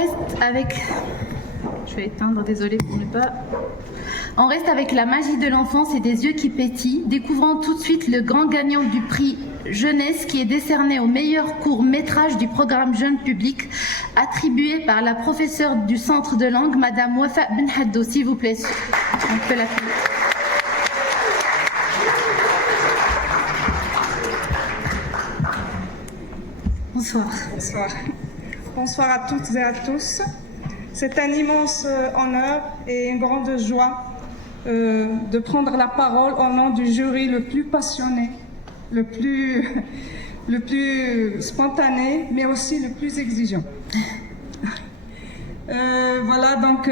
reste avec... Je vais éteindre, désolée pour ne pas... On reste avec la magie de l'enfance et des yeux qui pétillent, découvrant tout de suite le grand gagnant du prix Jeunesse qui est décerné au meilleur court-métrage du programme Jeune Public, attribué par la professeure du Centre de langue, Madame Wafa Benhaddo, s'il vous plaît. On peut l'appeler. Bonsoir. Bonsoir. Bonsoir à toutes et à tous. C'est un immense honneur et une grande joie de prendre la parole au nom du jury le plus passionné, le plus spontané, mais aussi le plus exigeant. Voilà, donc,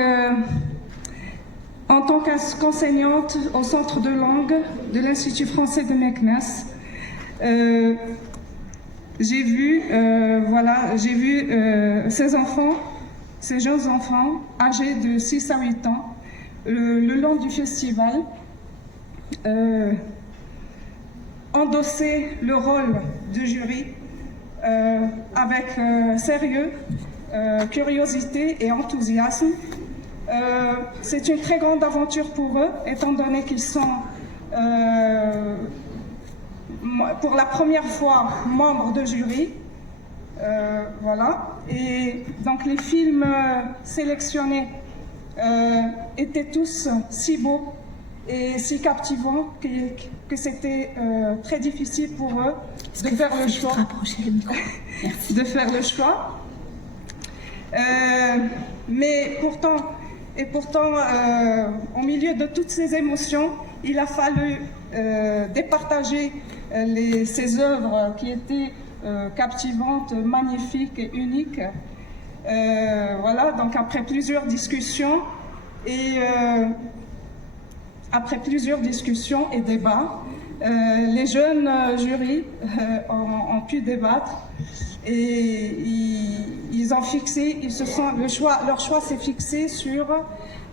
en tant qu'enseignante au Centre de langue de l'Institut français de Meknes, j'ai vu ces enfants, ces jeunes enfants âgés de 6 à 8 ans, le long du festival, endosser le rôle de jury avec sérieux, curiosité et enthousiasme. C'est une très grande aventure pour eux, étant donné qu'ils sont pour la première fois membres de jury. Voilà. Et donc les films sélectionnés étaient tous si beaux et si captivants que c'était très difficile pour eux de faire le choix. De faire le choix. Mais pourtant, au milieu de toutes ces émotions, il a fallu départager ces œuvres qui étaient captivantes, magnifiques et uniques. Voilà, donc après plusieurs discussions et débats, les jeunes jurys ont pu débattre et leur choix s'est fixé sur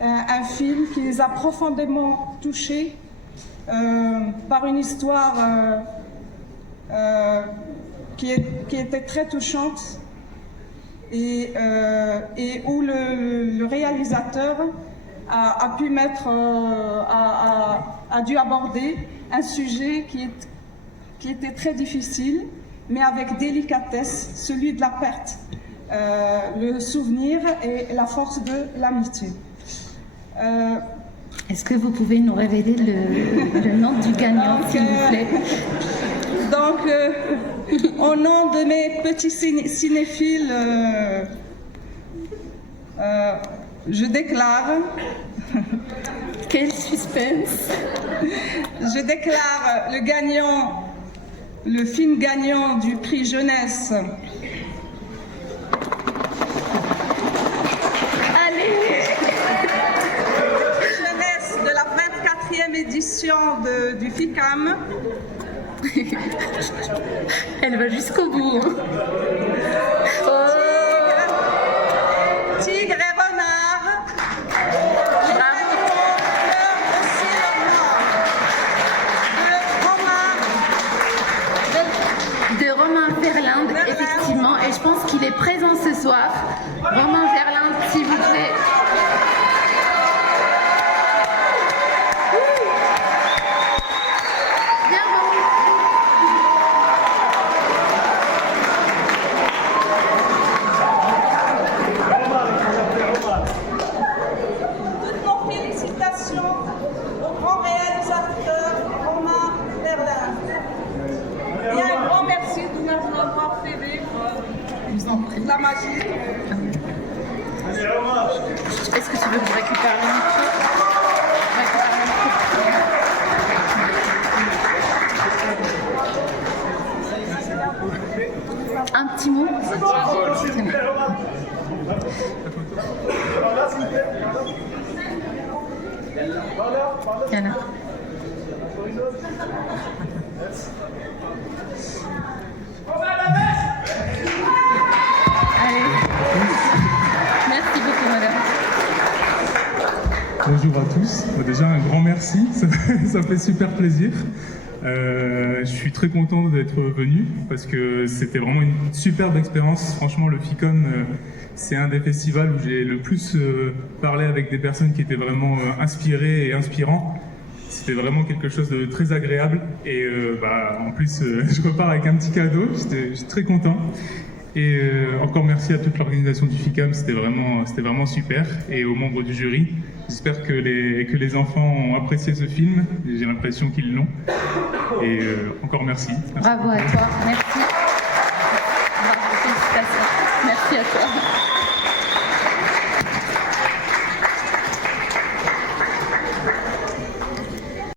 un film qui les a profondément touchés par une histoire qui était très touchante et où le réalisateur a dû aborder un sujet qui était très difficile, mais avec délicatesse, celui de la perte, le souvenir et la force de l'amitié. Est-ce que vous pouvez nous révéler le nom du gagnant, s'il vous plaît? Donc, au nom de mes petits cinéphiles, je déclare... Quel suspense! Je déclare le film gagnant du prix Jeunesse. Jeunesse de la 24e édition du FICAM. Elle va jusqu'au bout. Tigre et renard. De Romain Verlinde, effectivement, et je pense qu'il est présent ce soir. Romain Verlinde, s'il vous plaît. La magie. Est-ce que tu veux que je récupère le micro? Un petit mot? Yana. Merci beaucoup, madame. Bonjour à tous. Déjà, un grand merci. Ça fait super plaisir. Je suis très content d'être venu parce que c'était vraiment une superbe expérience. Franchement, le FICOM, c'est un des festivals où j'ai le plus parlé avec des personnes qui étaient vraiment inspirées et inspirants. C'était vraiment quelque chose de très agréable et en plus je repars avec un petit cadeau, j'étais très content. Et encore merci à toute l'organisation du FICAM, c'était vraiment super. Et aux membres du jury, j'espère que les enfants ont apprécié ce film, j'ai l'impression qu'ils l'ont. Et encore merci. Bravo à toi, merci.